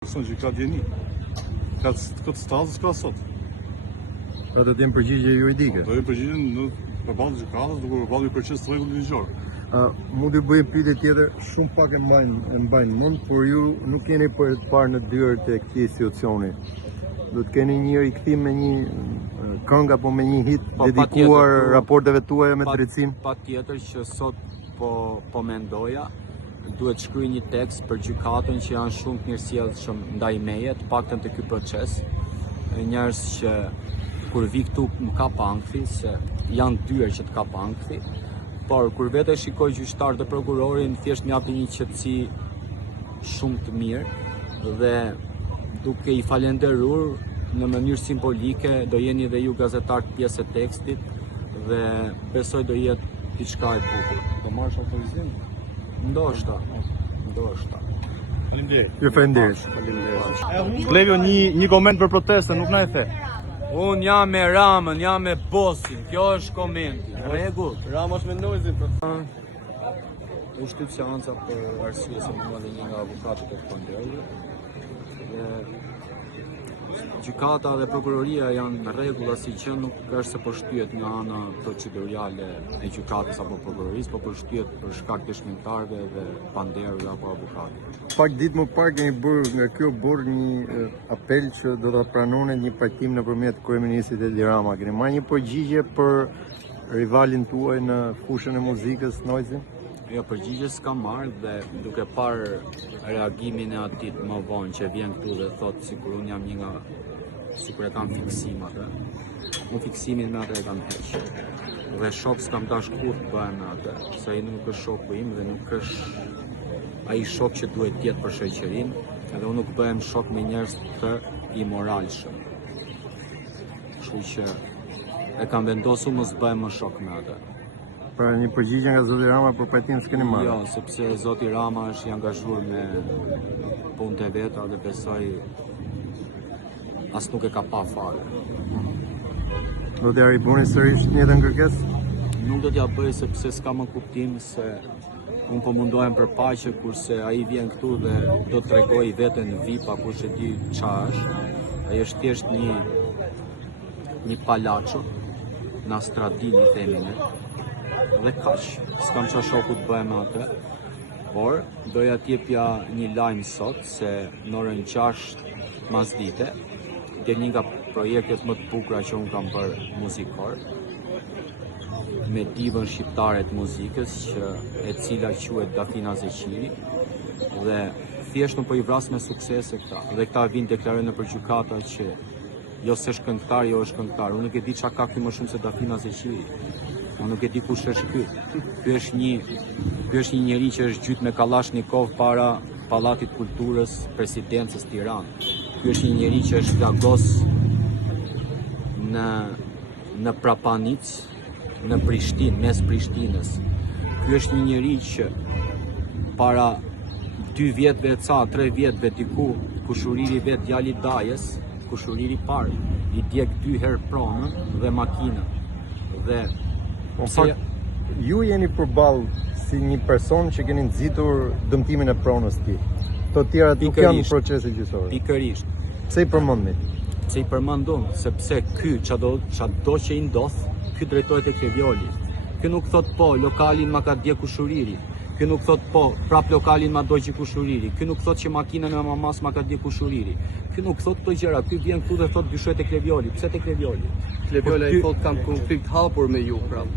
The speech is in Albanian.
Që ka djeni, këtë stazës ka sot. Pra të t'jem përgjigje juridike? Do e përgjigje në përballë gjykatës, duke përballë një proces të rregullt ligjor. Mu t'ju bëj pyetje tjetër, shumë pak e mbajnë mend, por ju nuk jeni për të parë në dyert e këtij institucioni. Do të keni një rikthim me një këngë apo me një hit dedikuar raporteve tuaja me drejtësinë? Patjetër që sot po mendoja. Duhet shkruaj një tekst për gjykatën që janë shumë të mirësjellshëm ndaj meje, të paktën te ky proces. Njerëz që kur vi këtu më kap ankthi, se janë dyer që të kap ankthi, por kur vetë shikoj gjyqtar dhe prokurorin, thjesht më japin një qetësi shumë të mirë dhe duke i falenderuar në mënyrë simbolike, do jeni dhe ju gazetar pjesë e tekstit dhe besoj do jetë diçka e bukur. Do marrësh autorizim? Ndoshta. Faleminderit. Ju faleminderit. Levjo, një koment për protestën, nuk na e the. Unë jam me Ramën, jam me Bosin, kjo është komenti. Rregull. Rama është me Nojzin. U shtyp seanca për arsye se mua dhe një nga avukatët e Panderëve. Gjykata dhe prokuroria janë në rregull, si që nuk është se po shtyhet nga ana procedurale e gjykatës apo prokurorisë, po po shtyhet për shkak të shkrimtarëve dhe Panderëve apo avukatëve. Pak ditë më parë keni bërë nga kjo burr një apel që do ta pranonin një pajtim nëpërmjet kryeministrit Edi Rama. Keni marrë një përgjigje për rivalin tuaj në fushën e muzikës, Nojzin? Jo, përgjigje s'kam marrë dhe duke parë reagimin e atit më vonë që vjen këtu dhe thotë sikur unë jam një nga sikur e kam fiksim atë. Unë fiksimin me atë e kam heq. Dhe shok s'kam dash kur të bëhem me atë, se ai nuk është shoku im dhe nuk është ai shok që duhet të jetë për shoqërinë, edhe unë nuk bëhem shok me njerëz të imoralshëm. Kështu që e kam vendosur mos bëhem më shok me atë. Pra një përgjigje nga zoti Rama për pajtim s'keni marrë? Jo, sepse zoti Rama është i angazhuar me punët e veta dhe besoj as nuk e ka pa fare. Do t'ja ribuni sërish një të kërkesë? Nuk do t'ja bëj sepse s'ka më kuptim se unë po mundohem për paqe, kurse ai vjen këtu dhe do të tregoj veten VIP apo kush e di çfarë është. Ai është thjesht një palaço, Nastradin i themi ne. Dhe kaq, s'kam qa shoku të bëhem atë, por doja t'jepja një lajm sot se në orën 6 masdite dhe një nga projektet më të bukura që unë kam bërë muzikor me divën shqiptare të muzikës e cila quhet Dafina Zeqiri dhe thjesht nuk po i vras me suksese këta dhe këta vinë deklarojnë në gjykata që jo se është këngëtar, jo është këngëtar. Unë nuk e di çka ka këtu më shumë se Dafina Zeqiri. Unë nuk e di kush është ky. Ky është një njeri që është gjyt me Kalashnikov para Pallatit Kulturës Presidencës Tiranë. Ky është një njeri që është plagos në Prapanic, në Prishtinë, mes Prishtinës. Ky është një njeri që para 2 vjetëve, 3 vjetëve diku, kushuriri vet djali Dajes, kushuriri parë, i djeg 2 herë pronën dhe makinën. Dhe ju jeni përballë si një person që keni nxitur dëmtimin e pronës tij. Të tjerat nuk janë procese gjyqësore. Pikërisht. Pse i përmendni? Pse i përmendon? Sepse ky çado që i ndodh, ky drejtohet tek Levioli. Ky nuk thot po, lokalin ma ka dje kushuriri. Ky nuk thot po, prap lokalin ma dogji kushuriri. Ky nuk thot që makinën e mamas ma ka dje kushuriri. Ky nuk thot këto gjëra. Ky vjen këtu dhe thot dyshohet tek Levioli. Pse tek Levioli? Levioli ai thot kam konflikt hapur me ju prap.